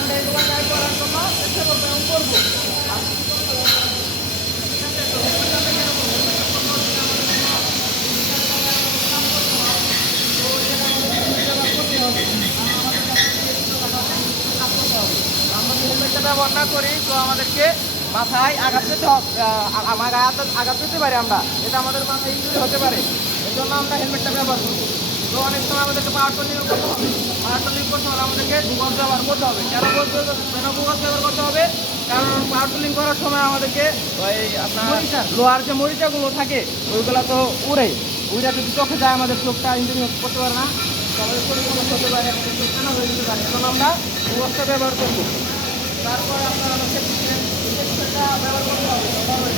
আমরা এগুলো ট্রাই করার জন্য চেষ্টা করবো এবং করবো। আমরা যদি হেলমেটটা ব্যবহার না করি তো আমাদেরকে মাথায় আঘাত পেতে আমার আঘাত পেতে পারি আমরা, এটা আমাদের মাথায় ইনজুরি হতে পারে। এই জন্য আমরা হেলমেটটা ব্যবহার করবো। তো অনেক সময় আমাদেরকে পাওয়ার টোলিং করতে হবে। পাওয়ার টোলিং করতে হলে আমাদেরকে ভূগোল ব্যবহার করতে হবে। কেন ভূগোল ব্যবহার করতে হবে? কারণ পাওয়ার টোলিং করার সময় আমাদেরকে ওই আপনার লোহার যে মরিচাগুলো থাকে ওইগুলো তো উড়ে যদি চোখে যায় আমাদের চোখটা ইঞ্জিন করতে পারে না, আমাদের শরীর সমস্যা হতে পারে, আমাদের চোখটা না হয়ে যেতে পারে। এখন আমরা ভূগোলটা ব্যবহার করবো। তারপর আপনার আমাকে ব্যবহার করতে হবে।